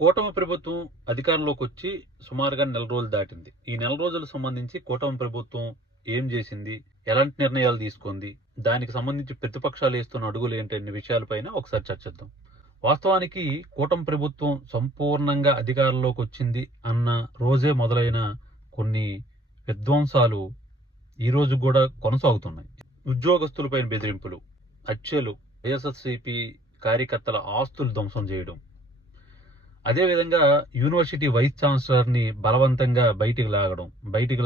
కూటమి ప్రభుత్వం అధికారంలోకి వచ్చి సుమారుగా నెల రోజులు దాటింది. ఈ నెల రోజులకు సంబంధించి కూటమి ప్రభుత్వం ఏం చేసింది, ఎలాంటి నిర్ణయాలు తీసుకుంది, దానికి సంబంధించి ప్రతిపక్షాలు వేస్తున్న అడుగులు ఏంటనే విషయాలపైన ఒకసారి చర్చిద్దాం. వాస్తవానికి కూటమి ప్రభుత్వం సంపూర్ణంగా అధికారంలోకి వచ్చింది అన్న రోజే మొదలైన కొన్ని విధ్వంసాలు ఈ రోజు కూడా కొనసాగుతున్నాయి. ఉద్యోగస్తులపైన బెదిరింపులు, హత్యలు, వైఎస్ఆర్సీపీ కార్యకర్తల ఆస్తులు ధ్వంసం చేయడం, అదేవిధంగా యూనివర్సిటీ వైస్ ఛాన్సలర్ని బలవంతంగా బయటికి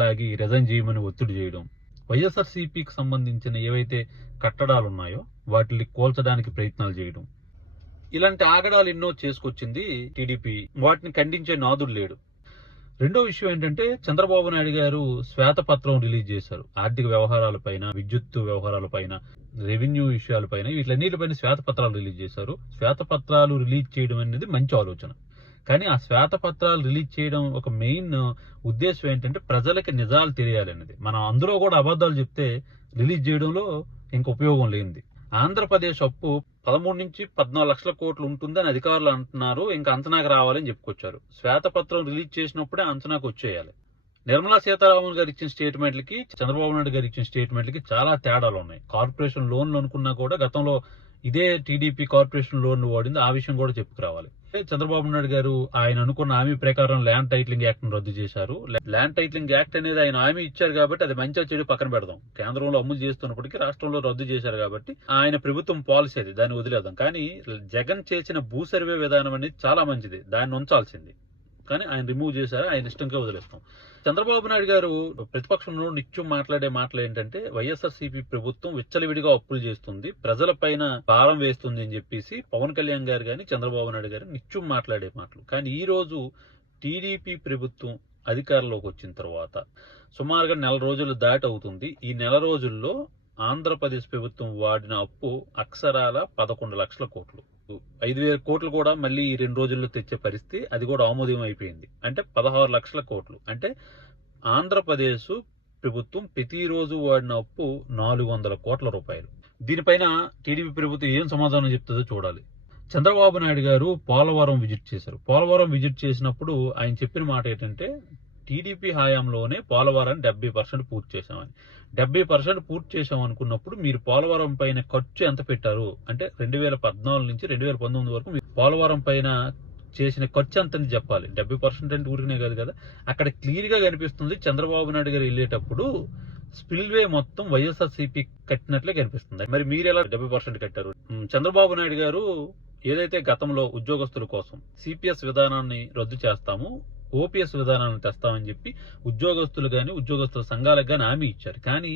లాగి రిజైన్ చేయమని ఒత్తిడి చేయడం, వైఎస్ఆర్సీపీకి సంబంధించిన ఏవైతే కట్టడాలు ఉన్నాయో వాటిని కూల్చడానికి ప్రయత్నాలు చేయడం, ఇలాంటి ఆగడాలు ఎన్నో చేసుకొచ్చింది టీడీపీ. వాటిని ఖండించే నాదుడు లేడు. రెండో విషయం ఏంటంటే, చంద్రబాబు నాయుడు గారు శ్వేతపత్రం రిలీజ్ చేశారు. ఆర్థిక వ్యవహారాలపైన, విద్యుత్ వ్యవహారాలపైన, రెవెన్యూ విషయాలపైన, వీటిలన్నిటిపైన శ్వేతపత్రాలు రిలీజ్ చేశారు. శ్వేతపత్రాలు రిలీజ్ చేయడం అనేది మంచి ఆలోచన. కానీ ఆ శ్వేతపత్రాలు రిలీజ్ చేయడం ఒక మెయిన్ ఉద్దేశం ఏంటంటే, ప్రజలకి నిజాలు తెలియాలనేది. మనం అందులో కూడా అబద్ధాలు చెప్తే రిలీజ్ చేయడంలో ఇంక ఉపయోగం లేనిది. ఆంధ్రప్రదేశ్ అప్పు 13 నుంచి 14 లక్షల కోట్లు ఉంటుందని అధికారులు అంటున్నారు. ఇంకా అంచనాకు రావాలని చెప్పుకొచ్చారు. శ్వేతపత్రం రిలీజ్ చేసినప్పుడే అంచనాకు వచ్చేయాలి. నిర్మలా సీతారామన్ గారు ఇచ్చిన స్టేట్మెంట్లకి, చంద్రబాబు నాయుడు గారు ఇచ్చిన స్టేట్మెంట్లకి చాలా తేడాలు ఉన్నాయి. కార్పొరేషన్ లోన్లు అనుకున్నా కూడా గతంలో ఇదే టీడీపీ కార్పొరేషన్ లోన్లు వాడింది. ఆ విషయం కూడా చెప్పుకురావాలి. చంద్రబాబు నాయుడు గారు ఆయన అనుకున్న హామీ ప్రకారం ల్యాండ్ టైటిలింగ్ యాక్ట్ ను రద్దు చేశారు. ల్యాండ్ టైటిలింగ్ యాక్ట్ అనేది ఆయన హామీ ఇచ్చారు కాబట్టి అది మంచిగా చెడు పక్కన పెడదాం. కేంద్రంలో అమలు చేస్తున్నప్పటికీ రాష్ట్రంలో రద్దు చేశారు కాబట్టి ఆయన ప్రభుత్వం పాలసీ అది, దాన్ని వదిలేద్దాం. కానీ జగన్ చేసిన భూ సర్వే విధానం అనేది చాలా మంచిది, దాన్ని ఉంచాల్సింది. కానీ ఆయన రిమూవ్ చేశారు, ఆయన ఇష్టంగా వదిలేస్తాం. చంద్రబాబు నాయుడు గారు ప్రతిపక్షంలో నిత్యం మాట్లాడే మాటలు ఏంటంటే, వైఎస్ఆర్సీపీ ప్రభుత్వం విచ్చలవిడిగా అప్పులు చేస్తుంది, ప్రజల పైన భారం వేస్తుంది అని చెప్పేసి పవన్ కళ్యాణ్ గారు కానీ చంద్రబాబు నాయుడు గారు నిత్యం మాట్లాడే మాటలు. కానీ ఈ రోజు టీడీపీ ప్రభుత్వం అధికారంలోకి వచ్చిన తర్వాత సుమారుగా నెల రోజులు దాటి అవుతుంది. ఈ నెల రోజుల్లో ఆంధ్రప్రదేశ్ ప్రభుత్వం వాడిన అప్పు అక్షరాల 11 లక్షల కోట్లు. 5,000 కోట్లు కూడా మళ్ళీ ఈ 2 రోజుల్లో తెచ్చే పరిస్థితి, అది కూడా ఆమోదం అయిపోయింది. అంటే 16 లక్షల కోట్లు. అంటే ఆంధ్రప్రదేశ్ ప్రభుత్వం ప్రతిరోజు వాడిన అప్పు 400 కోట్ల రూపాయలు. దీనిపైన టీడీపీ ప్రభుత్వం ఏం సమాధానం చెప్తుందో చూడాలి. చంద్రబాబు నాయుడు గారు పోలవరం విజిట్ చేశారు. పోలవరం విజిట్ చేసినప్పుడు ఆయన చెప్పిన మాట ఏంటంటే, టీడీపీ హయాంలోనే పోలవరాన్ని 70% పూర్తి చేశామని. 70% పూర్తి చేశాం అనుకున్నప్పుడు మీరు పోలవరం పైన ఖర్చు ఎంత పెట్టారు అంటే 2014 నుంచి 2019 వరకు మీరు పోలవరం పైన చేసిన ఖర్చు ఎంత అని చెప్పాలి. 70% అంటే ఊరికనే కాదు కదా. అక్కడ క్లియర్ గా కనిపిస్తుంది, చంద్రబాబు నాయుడు గారు వెళ్ళేటప్పుడు స్పిల్వే మొత్తం వైఎస్ఆర్సీపీ కట్టినట్లే కనిపిస్తుంది. మరి మీరు ఎలా 70% కట్టారు? చంద్రబాబు నాయుడు గారు ఏదైతే గతంలో ఉద్యోగస్తుల కోసం సిపిఎస్ విధానాన్ని రద్దు చేస్తాము, ఓపీఎస్ విధానాలను తెస్తామని చెప్పి ఉద్యోగస్తులు కానీ ఉద్యోగస్తుల సంఘాలకు కానీ హామీ ఇచ్చారు. కానీ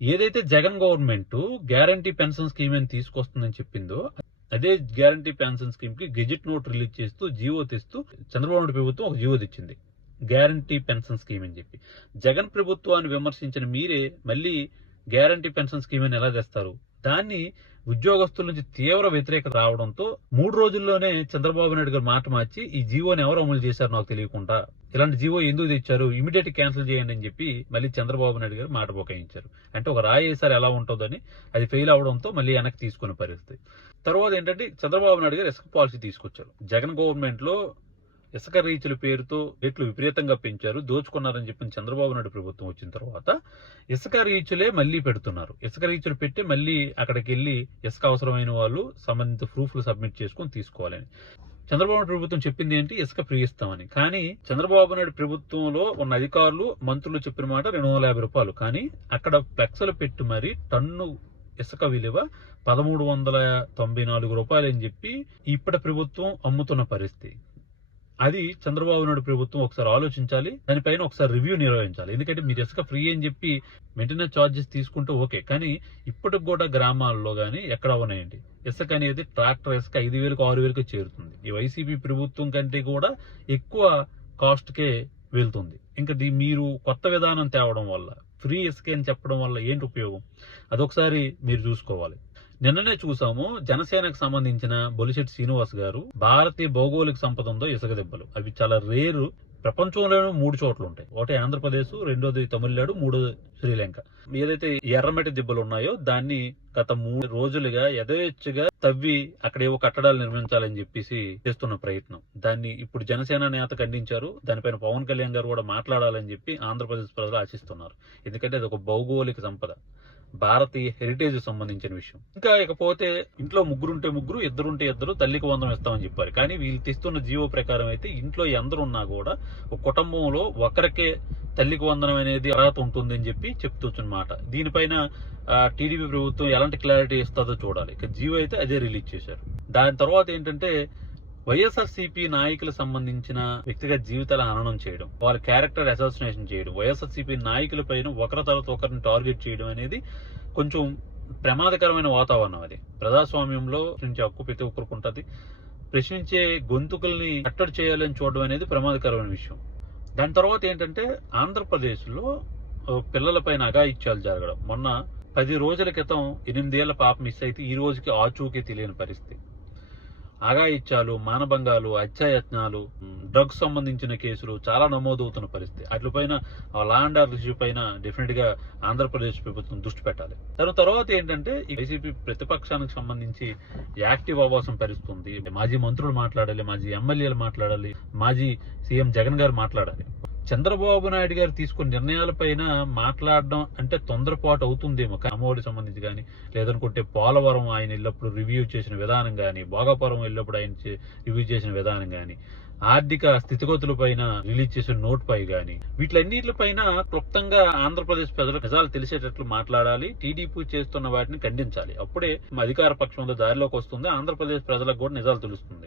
ఏదైతే Jagan government guarantee pension scheme అని తీసుకొస్తుందని చెప్పిందో, అదే గ్యారంటీ పెన్షన్ స్కీమ్ కి గెజిట్ నోట్ రిలీజ్ చేస్తూ జీవో తెస్తూ చంద్రబాబు నాయుడు ప్రభుత్వం ఒక జీవో తెచ్చింది, గ్యారంటీ పెన్షన్ స్కీమ్ అని చెప్పి. జగన్ ప్రభుత్వాన్ని విమర్శించిన మీరే మళ్ళీ గ్యారంటీ పెన్షన్ స్కీమ్ అని ఎలా తెస్తారు? దాన్ని ఉద్యోగస్తుల నుంచి తీవ్ర వ్యతిరేకత రావడంతో 3 రోజుల్లోనే చంద్రబాబు నాయుడు గారు మాట మార్చి ఈ జీవోని ఎవరు అమలు చేశారు నాకు తెలియకుండా, ఇలాంటి జీవో ఎందుకు తెచ్చారు, ఇమీడియట్ క్యాన్సిల్ చేయండి అని చెప్పి మళ్ళీ చంద్రబాబు నాయుడు గారు మాట బొకాయించారు. అంటే ఒక రాయి వేసారి ఎలా ఉంటుందని అది ఫెయిల్ అవడంతో మళ్ళీ వెనక్కి తీసుకునే పరిస్థితి. తర్వాత ఏంటంటే, చంద్రబాబు నాయుడు గారు ఇసుక పాలసీ తీసుకొచ్చారు. జగన్ గవర్నమెంట్ లో ఇసుక రీచుల పేరుతో రేట్లు విపరీతంగా పెంచారు, దోచుకున్నారని చెప్పిన చంద్రబాబు నాయుడు ప్రభుత్వం వచ్చిన తర్వాత ఇసుక రీచులే మళ్ళీ పెడుతున్నారు. ఇసుక రీచులు పెట్టి మళ్ళీ అక్కడికి వెళ్ళి ఇసుక అవసరమైన వాళ్ళు సంబంధిత ప్రూఫ్లు సబ్మిట్ చేసుకుని తీసుకోవాలని చంద్రబాబు నాయుడు ప్రభుత్వం చెప్పింది ఏంటి, ఇసుక ఫ్రీ ఇస్తామని. కానీ చంద్రబాబు నాయుడు ప్రభుత్వంలో ఉన్న అధికారులు మంత్రులు చెప్పిన మాట 250 రూపాయలు. కానీ అక్కడ ఫ్లెక్స్లు పెట్టి మరి టన్ను ఇసుక విలువ 1394 రూపాయలు అని చెప్పి ఇప్పటి ప్రభుత్వం అమ్ముతున్న పరిస్థితి. అది చంద్రబాబు నాయుడు ప్రభుత్వం ఒకసారి ఆలోచించాలి, దానిపైన ఒకసారి రివ్యూ నిర్వహించాలి. ఎందుకంటే మీరు ఇసుక ఫ్రీ అని చెప్పి మెయింటెనెన్స్ ఛార్జెస్ తీసుకుంటే ఓకే, కానీ ఇప్పటికి కూడా గ్రామాల్లో కానీ ఎక్కడ ఉన్నాయండి ఇసుక అనేది? ట్రాక్టర్ ఇసుక 5,000కు 6,000కు చేరుతుంది. ఈ వైసీపీ ప్రభుత్వం కంటే కూడా ఎక్కువ కాస్ట్కే వెళ్తుంది. ఇంకా మీరు కొత్త విధానం తేవడం వల్ల, ఫ్రీ ఇసుక అని చెప్పడం వల్ల ఏంటి ఉపయోగం? అదొకసారి మీరు చూసుకోవాలి. నిన్ననే చూసాము, జనసేనకు సంబంధించిన బొలిశెట్టి శ్రీనివాస్ గారు భారతీయ భౌగోళిక సంపద ఉందో ఇసుక దెబ్బలు, అవి చాలా రేరు, ప్రపంచంలోనే 3 చోట్ల ఉంటాయి. ఒకటి ఆంధ్రప్రదేశ్, రెండోది తమిళనాడు, మూడోది శ్రీలంక. ఏదైతే ఎర్రమట్టి దిబ్బలు ఉన్నాయో దాన్ని గత 3 రోజులుగా యథేచ్ఛగా తవ్వి అక్కడేవో కట్టడాలు నిర్మించాలని చెప్పేసి చేస్తున్న ప్రయత్నం. దాన్ని ఇప్పుడు జనసేన నేత ఖండించారు. దానిపైన పవన్ కళ్యాణ్ గారు కూడా మాట్లాడాలని చెప్పి ఆంధ్రప్రదేశ్ ప్రజలు ఆశిస్తున్నారు. ఎందుకంటే అది ఒక భౌగోళిక సంపద, భారతీయ హెరిటేజ్ సంబంధించిన విషయం. ఇంకా ఇకపోతే ఇంట్లో ముగ్గురుంటే ముగ్గురు, ఇద్దరుంటే ఇద్దరు తల్లికి వందనం ఇస్తామని చెప్పారు. కానీ వీళ్ళు తెస్తున్న జీవో ప్రకారం అయితే ఇంట్లో ఎందరున్నా కూడా ఒక కుటుంబంలో ఒకరికే తల్లికి వందనం అనేది అర్హత ఉంటుంది అని చెప్పి చెప్తున్నమాట. దీనిపైన టీడీపీ ప్రభుత్వం ఎలాంటి క్లారిటీ ఇస్తుందో చూడాలి. ఇక జీవో అయితే అదే రిలీజ్ చేశారు. దాని తర్వాత ఏంటంటే వైఎస్ఆర్సీపీ నాయకులకు సంబంధించిన వ్యక్తిగత జీవితాల హననం చేయడం, వాళ్ళ క్యారెక్టర్ అసాసినేషన్ చేయడం, వైఎస్ఆర్సీపీ నాయకుల పైన ఒకరి తర్వాత ఒకరిని టార్గెట్ చేయడం అనేది కొంచెం ప్రమాదకరమైన వాతావరణం. అది ప్రజాస్వామ్యంలో నుంచి హక్కు ప్రతి ఒక్కరికి ఉంటుంది. ప్రశ్నించే గొంతుకుల్ని కట్టడి చేయాలని చూడడం అనేది ప్రమాదకరమైన విషయం. దాని తర్వాత ఏంటంటే ఆంధ్రప్రదేశ్లో పిల్లలపైన అఘాయిత్యాలు జరగడం. మొన్న 10 రోజుల క్రితం 8 ఏళ్ల పాప మిస్ అయితే ఈ రోజుకి ఆచూకీ తెలియని పరిస్థితి. అఘాయిత్యాలు, మానభంగాలు, హత్యాయత్నాలు, డ్రగ్స్ సంబంధించిన కేసులు చాలా నమోదవుతున్న పరిస్థితి. వాటిపైన లా అండ్ ఆర్డర్ ఇష్యూ పైన డెఫినెట్ గా ఆంధ్రప్రదేశ్ ప్రభుత్వం దృష్టి పెట్టాలి. తర్వాత ఏంటంటే ఈ వైసీపీ ప్రతిపక్షానికి సంబంధించి యాక్టివ్ అవ్వాల్సిన పరిస్థితుంది. మాజీ మంత్రులు మాట్లాడాలి, మాజీ ఎమ్మెల్యేలు మాట్లాడాలి, మాజీ సీఎం జగన్ గారు మాట్లాడాలి. చంద్రబాబు నాయుడు గారు తీసుకున్న నిర్ణయాలపైన మాట్లాడడం అంటే తొందరపాటు అవుతుందేమో. అమ్మఒడికి సంబంధించి కానీ, లేదనుకుంటే పోలవరం ఆయన వెళ్ళినప్పుడు రివ్యూ చేసిన విధానం కానీ, భోగాపురం వెళ్ళినప్పుడు ఆయన రివ్యూ చేసిన విధానం కానీ, ఆర్థిక స్థితిగతులపైన రిలీజ్ చేసిన నోట్ పై కానీ, వీటిలన్నిటిపైన క్లుప్తంగా ఆంధ్రప్రదేశ్ ప్రజలకు నిజాలు తెలిసేటట్లు మాట్లాడాలి. టీడీపీ చేస్తున్న వాటిని ఖండించాలి. అప్పుడే అధికార పక్షంలో దారిలోకి వస్తుంది. ఆంధ్రప్రదేశ్ ప్రజలకు కూడా నిజాలు తెలుస్తుంది.